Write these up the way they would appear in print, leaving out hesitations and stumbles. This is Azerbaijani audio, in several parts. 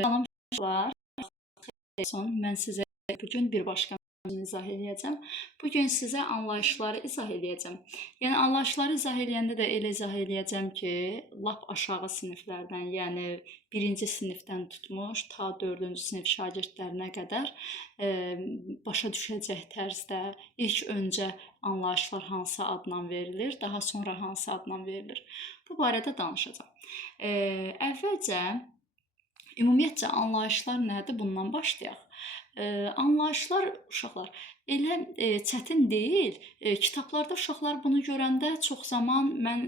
Salamlar, mən sizə bugün bir başqa mövzunu izah edəcəm. Bugün sizə anlayışları izah edəcəm. Yəni anlayışları izah edəndə də elə izah edəcəm ki, lap aşağı siniflərdən, yəni 1-ci sinifdən tutmuş ta 4-cü sinif şagirdlərinə qədər başa düşəcək tərzdə ilk öncə anlayışlar hansı adla verilir, daha sonra hansı adla verilir. Bu barədə danışacağam. Əvvəlcə ümumiyyətcə anlayışlar nədir? Bundan başlayaq. Anlayışlar uşaqlar elə çətin deyil. Kitablarda uşaqlar bunu görəndə çox zaman mən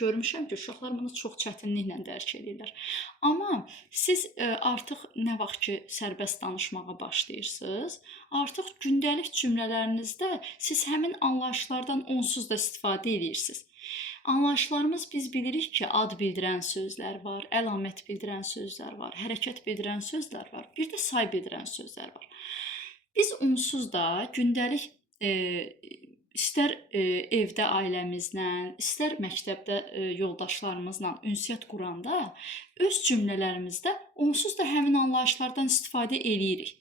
görmüşəm ki, uşaqlar bunu çox çətinliklə dərk edirlər. Amma siz artıq nə vaxt ki sərbəst danışmağa başlayırsınız, artıq gündəlik cümlələrinizdə siz həmin anlayışlardan onsuz da istifadə edirsiniz. Anlayışlarımız biz bilirik ki, ad bildirən sözlər var, əlamət bildirən sözlər var, hərəkət bildirən sözlər var, bir də say bildirən sözlər var. Biz onsuz da gündəlik istər evdə ailəmizlə, istər məktəbdə yoldaşlarımızla ünsiyyət quranda öz cümlələrimizdə onsuz da həmin anlayışlardan istifadə edirik.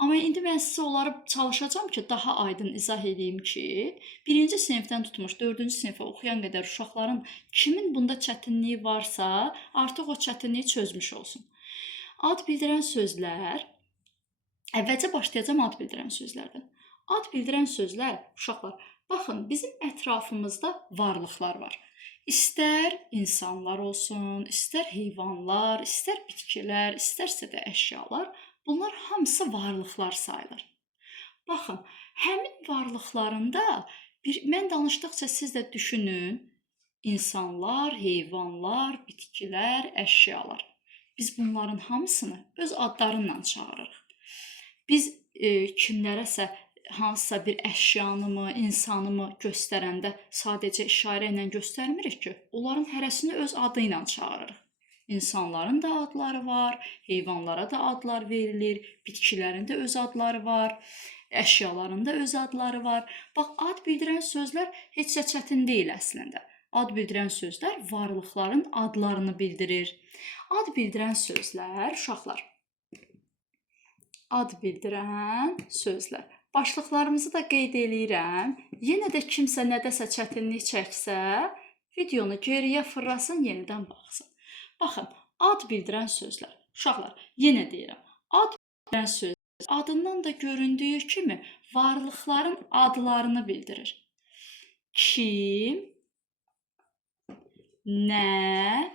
Amma indi mən sizə onları çalışacağam ki, daha aydın izah edeyim ki, 1-ci sinifdən tutmuş 4-cü sinifə oxuyan qədər uşaqların kimin bunda çətinliyi varsa, artıq o çətinliyi çözmüş olsun. Ad bildirən sözlər, əvvəlcə başlayacağam ad bildirən sözlərdən. Ad bildirən sözlər, uşaqlar, baxın, bizim ətrafımızda varlıqlar var. İstər insanlar olsun, istər heyvanlar, istər bitkilər, istərsə də əşyalar, bunlar hamısı varlıqlar sayılır. Baxın, həmin varlıqlarında mən danışdıqca siz də düşünün, insanlar, heyvanlar, bitkilər, əşyalar. Biz bunların hamısını öz adlarından çağırırıq. Biz kimlərəsə hansısa bir əşyanı mı, insanı mı göstərəndə sadəcə işarə ilə göstərmirik ki, onların hərəsini öz adı ilə çağırırıq. İnsanların da adları var, heyvanlara da adlar verilir, bitkilərin də öz adları var, əşyaların da öz adları var. Bax, ad bildirən sözlər heç də çətin deyil əslində. Ad bildirən sözlər varlıqların adlarını bildirir. Ad bildirən sözlər, uşaqlar, ad bildirən sözlər. Başlıqlarımızı da qeyd eləyirəm. Yenə də kimsə nədəsə çətinlik çəksə, videonu geriyə fırlasın, yenidən baxsın. Baxın, ad bildirən sözlər. Uşaqlar, yenə deyirəm, ad bildirən sözlər adından da göründüyü kimi varlıqların adlarını bildirir. Kim, nə,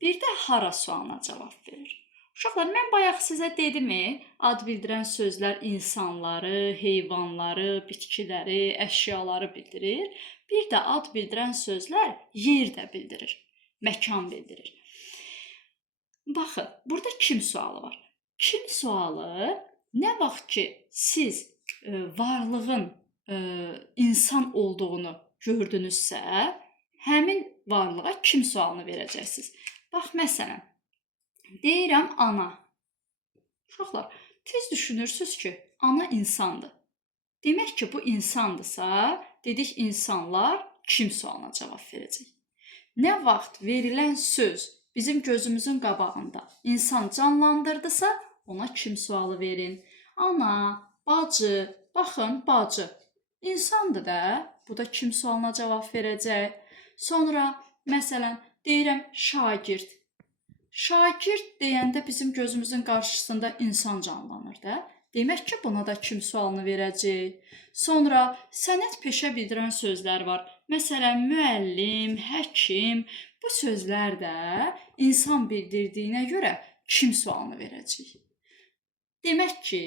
bir də hara sualına cavab verir. Uşaqlar, mən bayaq sizə dedimi, ad bildirən sözlər insanları, heyvanları, bitkiləri, əşyaları bildirir. Bir də ad bildirən sözlər yer də bildirir. Məkan bildirir. Baxın, burada kim sualı var? Kim sualı nə vaxt ki siz varlığın insan olduğunu gördünüzsə, həmin varlığa kim sualını verəcəksiniz. Bax, məsələn, deyirəm ana. Uşaqlar, tez düşünürsünüz ki, ana insandır. Demək ki, bu insandırsa, dedik insanlar kim sualına cavab verəcək. Nə vaxt verilən söz bizim gözümüzün qabağında insan canlandırdısa, ona kim sualı verin. Ana, bacı, baxın, bacı. İnsandır da, bu da kim sualına cavab verəcək. Sonra, məsələn, deyirəm şagird. Şagird deyəndə bizim gözümüzün qarşısında insan canlanır da. Demək ki, buna da kim sualını verəcək. Sonra, sənət peşə bildirən sözlər var. Məsələn, müəllim, həkim, bu sözlər də insan bildirdiyinə görə kim sualını verəcək. Demək ki,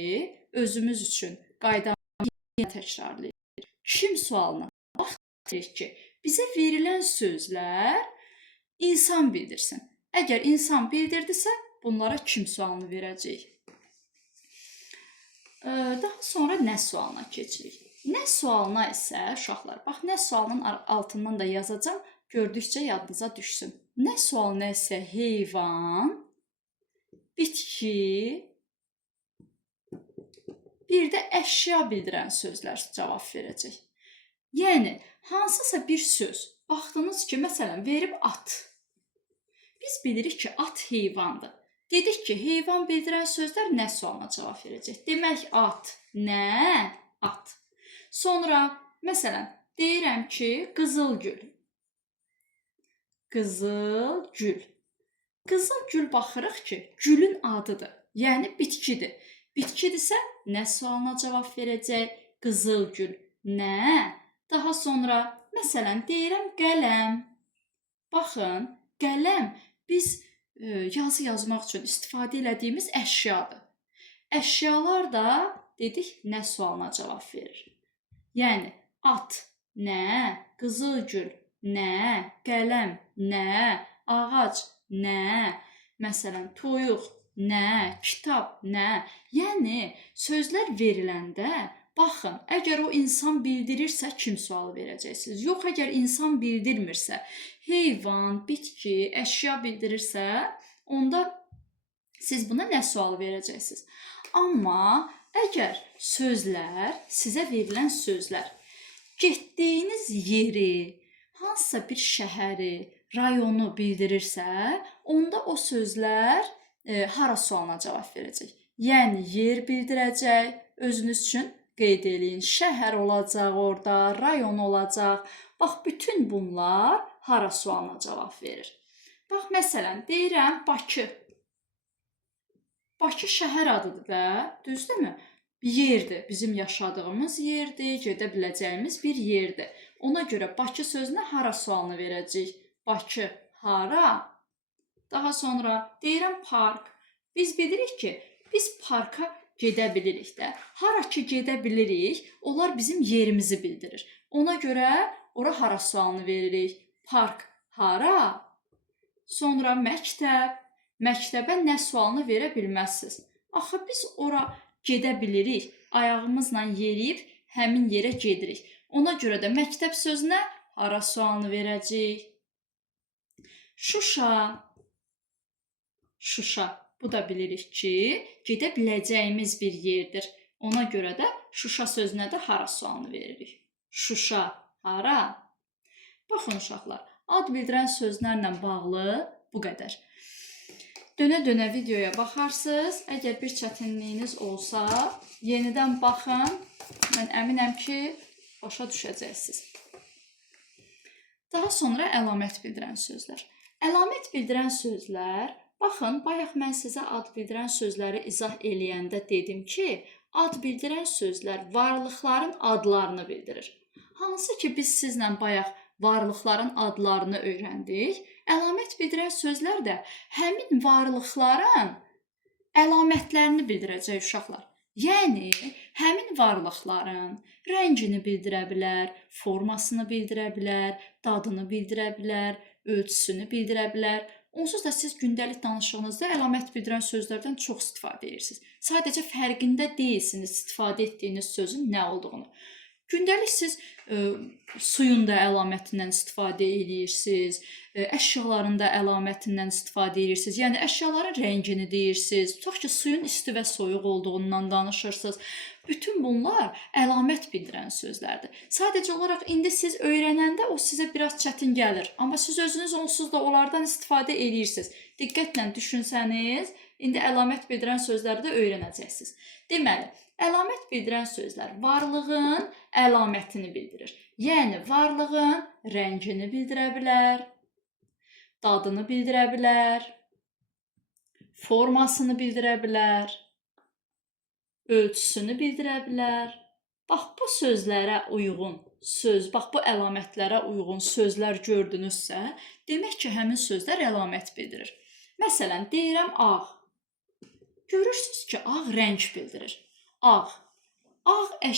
özümüz üçün qaydanı təkrarlayırıq. Kim sualına baxırıq ki, bizə verilən sözlər insan bildirsin. Əgər insan bildirdisə, bunlara kim sualını verəcək. Daha sonra nə sualına keçirik. Nə sualına isə, uşaqlar, bax, nə sualının altından da yazacağam, gördükcə yadınıza düşsün. Nə sualına isə heyvan, bitki, bir də əşya bildirən sözlər cavab verəcək. Yəni, hansısa bir söz, baxdınız ki, məsələn, verib at. Biz bilirik ki, at heyvandır. Dedik ki, heyvan bildirən sözlər nə sualına cavab verəcək? Demək, at. Nə? At. Sonra, məsələn, deyirəm ki, qızılgül. Qızılgül. Qızılgül baxırıq ki, gülün adıdır. Yəni bitkidir. Bitkidirsə, nə sualına cavab verəcək? Qızılgül. Nə? Daha sonra, məsələn, deyirəm qələm. Baxın, qələm biz yazı yazmaq üçün istifadə etdiyimiz əşyadır. Əşyalar da dedik nə sualına cavab verir. Yəni at, nə, qızılgül, nə, qələm, nə, ağac, nə, məsələn, toyuq, nə, kitab, nə. Yəni sözlər veriləndə baxın, əgər o insan bildirirsə kim sual verəcəksiniz? Yox, əgər insan bildirmirsə, heyvan, bitki, əşya bildirirsə, onda siz buna nə sual verəcəksiniz? Amma əgər sözlər, sizə verilən sözlər, getdiyiniz yeri, hansısa bir şəhəri, rayonu bildirirsə, onda o sözlər hara sualına cavab verəcək. Yəni, yer bildirəcək, özünüz üçün qeyd eləyin. Şəhər olacaq orada, rayon olacaq. Bax, bütün bunlar hara sualına cavab verir. Bax, məsələn, deyirəm Bakı. Bakı şəhər adıdır da, düzdürmü? Yerdir, bizim yaşadığımız yerdir, gedə biləcəyimiz bir yerdir. Ona görə Bakı sözünə hara sualını verəcək? Bakı, hara? Daha sonra deyirəm park. Biz bilirik ki, biz parka gedə bilirik də. Hara ki gedə bilirik, onlar bizim yerimizi bildirir. Ona görə ora hara sualını veririk? Park, hara? Sonra məktəb. Məktəbə nə sualını verə bilməzsiniz. Axı biz ora gedə bilirik. Ayağımızla yeriyib həmin yerə gedirik. Ona görə də məktəb sözünə hara sualını verəcəyik? Şuşa. Şuşa. Bu da bilirik ki, gedə biləcəyimiz bir yerdir. Ona görə də Şuşa sözünə də hara sualını veririk. Şuşa, hara? Baxın uşaqlar, ad bildirən sözlərlə bağlı bu qədər. Dönə-dönə videoya baxarsınız. Əgər bir çətinliyiniz olsa, yenidən baxın. Mən əminəm ki, başa düşəcəksiniz. Daha sonra əlamət bildirən sözlər. Əlamət bildirən sözlər, baxın, bayaq mən sizə ad bildirən sözləri izah eləyəndə dedim ki, ad bildirən sözlər varlıqların adlarını bildirir. Hansı ki, biz sizlə bayaq varlıqların adlarını öyrəndik. Əlamət bildirən sözlər də həmin varlıqların əlamətlərini bildirəcək uşaqlar. Yəni, həmin varlıqların rəngini bildirə bilər, formasını bildirə bilər, dadını bildirə bilər, ölçüsünü bildirə bilər. Onsuz da siz gündəlik danışığınızda əlamət bildirən sözlərdən çox istifadə edirsiniz. Sadəcə fərqində deyilsiniz istifadə etdiyiniz sözün nə olduğunu. Gündəlik siz suyun da əlamətindən istifadə edirsiniz, əşyaların da əlamətindən istifadə edirsiniz. Yəni, əşyaların rəngini deyirsiniz, tutaq ki, suyun isti və soyuq olduğundan danışırsınız. Bütün bunlar əlamət bildirən sözlərdir. Sadəcə olaraq indi siz öyrənəndə o sizə biraz çətin gəlir. Amma siz özünüz onsuz da onlardan istifadə edirsiniz. Diqqətlə düşünsəniz, indi əlamət bildirən sözləri də öyrənəcəksiniz. Deməli, əlamət bildirən sözlər varlığın əlamətini bildirir. Yəni, varlığın rəngini bildirə bilər, dadını bildirə bilər, formasını bildirə bilər, ölçüsünü bildirə bilər. Bax, bu sözlərə uyğun söz, bax, bu əlamətlərə uyğun sözlər gördünüzsə, demək ki, həmin sözlər əlamət bildirir. Məsələn, deyirəm ağ. Görürsünüz ki, ağ rəng bildirir. Ağ. Ağ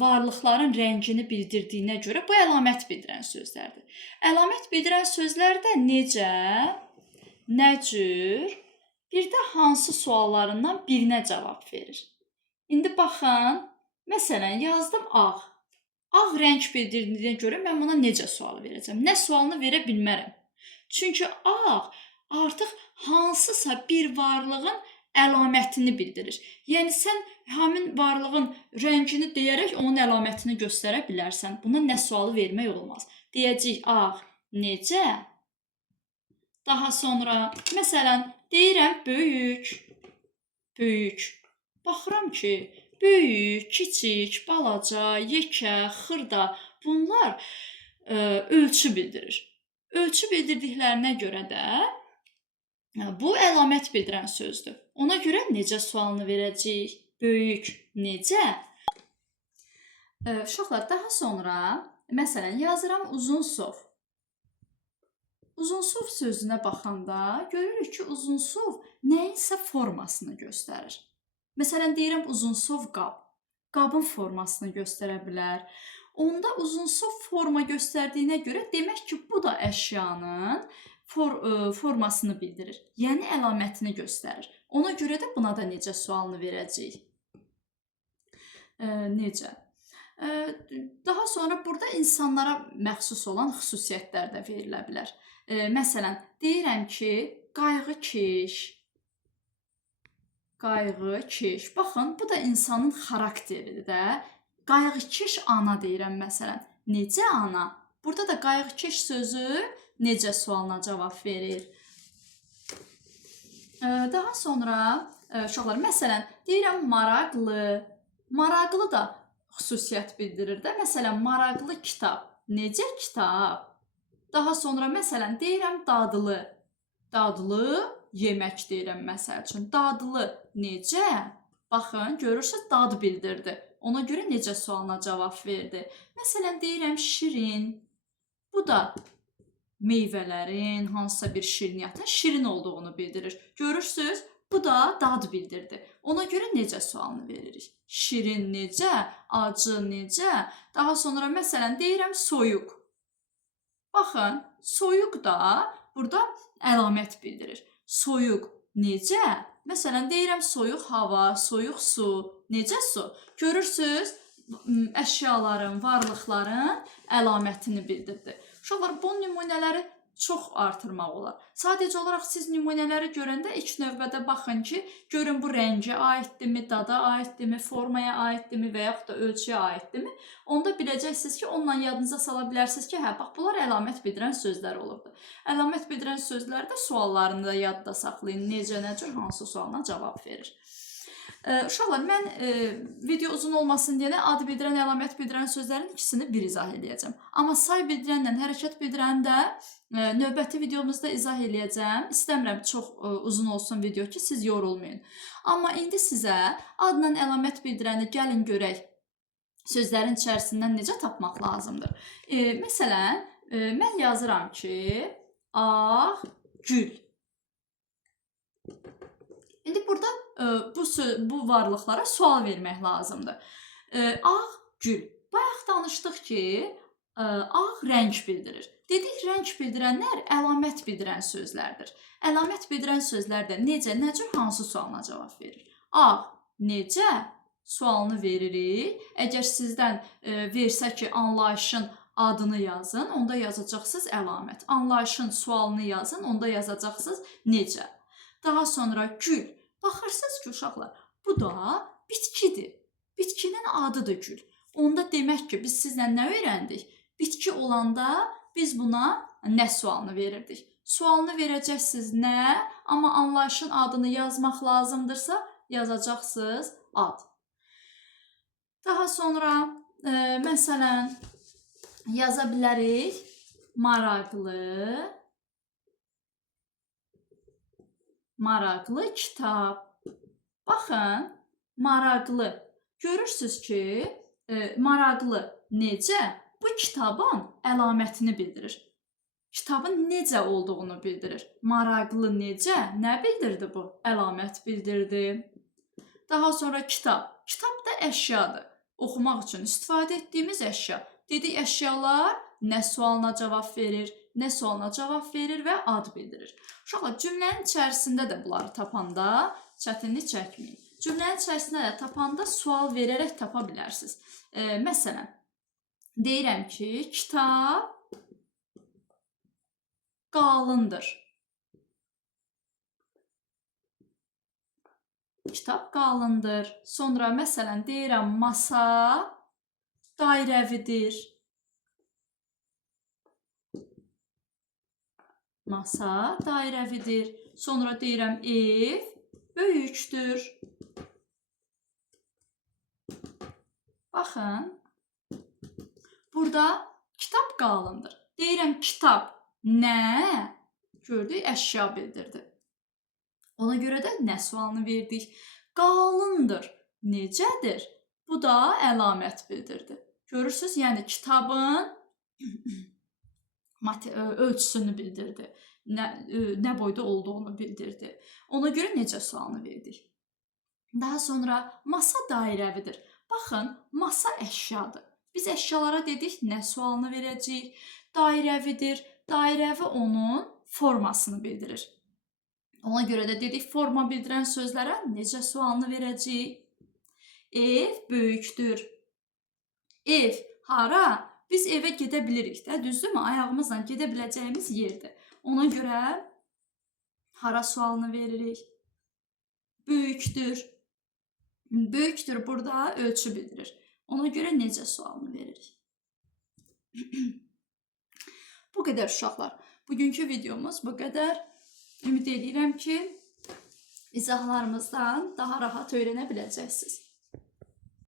varlıqların rəngini bildirdiyinə görə bu əlamət bildirən sözlərdir. Əlamət bildirən sözlər də necə, nə cür, bir də hansı suallarından birinə cavab verir. İndi baxın, məsələn, yazdım ağ. Ağ rəng bildirdiyinə görə mən buna necə sual verəcəm? Nə sualını verə bilmərəm. Çünki ağ artıq hansısa bir varlığın əlamətini bildirir. Yəni, sən həmin varlığın rəngini deyərək onun əlamətini göstərə bilərsən. Buna nə sualı vermək olmaz. Deyəcəyik, ağ necə? Daha sonra, məsələn, deyirəm böyük, böyük. Baxıram ki, böyük, kiçik, balaca, yekə, xırda bunlar ölçü bildirir. Ölçü bildirdiklərinə görə də bu əlamət bildirən sözdür. Ona görə necə sualını verəcəyik? Böyük necə? Uşaqlar, daha sonra məsələn yazıram uzun sov. Uzun sov sözünə baxanda görürük ki, uzun sov nəyinsə formasını göstərir. Məsələn deyirəm uzun sov qab. Qabın formasını göstərə bilər. Onda uzun sov forma göstərdiyinə görə demək ki, bu da əşyanın formasını bildirir. Yəni əlamətini göstərir. Ona görə də buna da necə sualını verəcəyik. Necə? Daha sonra burada insanlara məxsus olan xüsusiyyətlər də verilə bilər. Məsələn, deyirəm ki, qayğıkeş. Qayğıkeş. Baxın, bu da insanın xarakteridir də. Qayğıkeş ana deyirəm məsələn. Necə ana? Burada da qayğıkeş sözü necə sualına cavab verir. Daha sonra uşaqlar, məsələn, deyirəm maraqlı. Maraqlı da xüsusiyyət bildirir də. Məsələn, maraqlı kitab. Necə kitab? Daha sonra məsələn deyirəm dadlı. Dadlı yemək deyirəm məsəl üçün. Dadlı necə? Baxın, görürsüz dad bildirdi. Ona görə necə sualına cavab verdi. Məsələn deyirəm şirin. Bu da meyvələrin, hansısa bir şirniyyatın şirin olduğunu bildirir. Görürsüz, bu da dad bildirdi. Ona görə necə sualını veririk? Şirin necə? Acı necə? Daha sonra məsələn deyirəm soyuq. Baxın, soyuq da burada əlamət bildirir. Soyuq necə? Məsələn deyirəm soyuq hava, soyuq su. Necə su? Görürsüz, əşyaların, varlıqların əlamətini bildirdi. Uşaqlar, bu nümunələri çox artırmaq olar. Sadəcə olaraq siz nümunələri görəndə ilk növbədə baxın ki, görün bu rəngə aiddirmi, dada aiddirmi, formaya aiddirmi və yaxud da ölçüyə aiddirmi? Onda biləcəksiniz ki, onunla yadınıza sala bilərsiniz ki, hə, bax, bunlar əlamət bildirən sözlər olurdu. Əlamət bildirən sözlərdə suallarını da yadda saxlayın. Necə, nə cür, hansı sualına cavab verir. Uşaqlar, mən video uzun olmasın deyənə ad bildirən, əlamət bildirən sözlərin ikisini bir izah edəcəm. Amma say bildirənlə hərəkət bildirəni də növbəti videomuzda izah edəcəm. İstəmirəm çox uzun olsun video ki, siz yorulmayın. Amma indi sizə adla əlamət bildirəni gəlin görək sözlərin içərisindən necə tapmaq lazımdır. Məsələn, mən yazıram ki, ağ gül. İndi burada bu varlıqlara sual vermək lazımdır. Ağ gül. Bayaq danışdıq ki, ağ rəng bildirir. Dedik, rəng bildirənlər əlamət bildirən sözlərdir. Əlamət bildirən sözlər də necə, nə cür, hansı sualına cavab verir? Ağ necə sualını veririk. Əgər sizdən versə ki, anlayışın adını yazın, onda yazacaqsınız əlamət. Anlayışın sualını yazın, onda yazacaqsınız necə. Daha sonra gül. Baxırsınız ki, uşaqlar, bu da bitkidir. Bitkinin adıdır gül. Onda demək ki, biz sizlə nə öyrəndik? Bitki olanda biz buna nə sualını verirdik? Sualını verəcəksiniz nə? Amma anlayışın adını yazmaq lazımdırsa, yazacaqsınız ad. Daha sonra, məsələn, yaza bilərik maraqlı. Maraqlı kitab. Baxın, maraqlı. Görürsünüz ki, maraqlı necə? Bu kitabın əlamətini bildirir. Kitabın necə olduğunu bildirir. Maraqlı necə? Nə bildirdi bu? Əlamət bildirdi. Daha sonra kitab. Kitab da əşyadır. Oxumaq üçün istifadə etdiyimiz əşya. Dedik, əşyalar nə sualına cavab verir? Nə sualına cavab verir və ad bildirir. Uşaqlar, cümlənin içərisində də bunları tapanda çətinlik çəkməyin. Cümlənin içərisində də tapanda sual verərək tapa bilərsiniz. Məsələn, deyirəm ki, kitab qalındır. Kitab qalındır. Sonra, məsələn, deyirəm masa dairəvidir. Masa dairəvidir. Sonra deyirəm ev böyükdür. Baxın, burada kitab qalındır. Deyirəm kitab nə? Gördük, əşya bildirdi. Ona görə də nə sualını verdik? Qalındır. Necədir? Bu da əlamət bildirdi. Görürsünüz, yəni kitabın ölçüsünü bildirdi. Nə boyda olduğunu bildirdi. Ona görə necə sualını verdik. Daha sonra masa dairəvidir. Baxın, masa əşyadır. Biz əşyalara dedik, nə sualını verəcəyik? Dairəvidir. Dairəvi onun formasını bildirir. Ona görə də dedik, forma bildirən sözlərə necə sualını verəcəyik? Ev böyükdür. Ev hara? Biz evə gedə bilirik də, düzdürmü? Ayağımızla gedə biləcəyimiz yerdir. Ona görə hara sualını veririk? Böyükdür. Böyükdür burada ölçü bildirir. Ona görə necə sualını veririk? Bu qədər uşaqlar. Bugünkü videomuz bu qədər. Ümid edirəm ki, izahlarımızdan daha rahat öyrənə biləcəksiniz.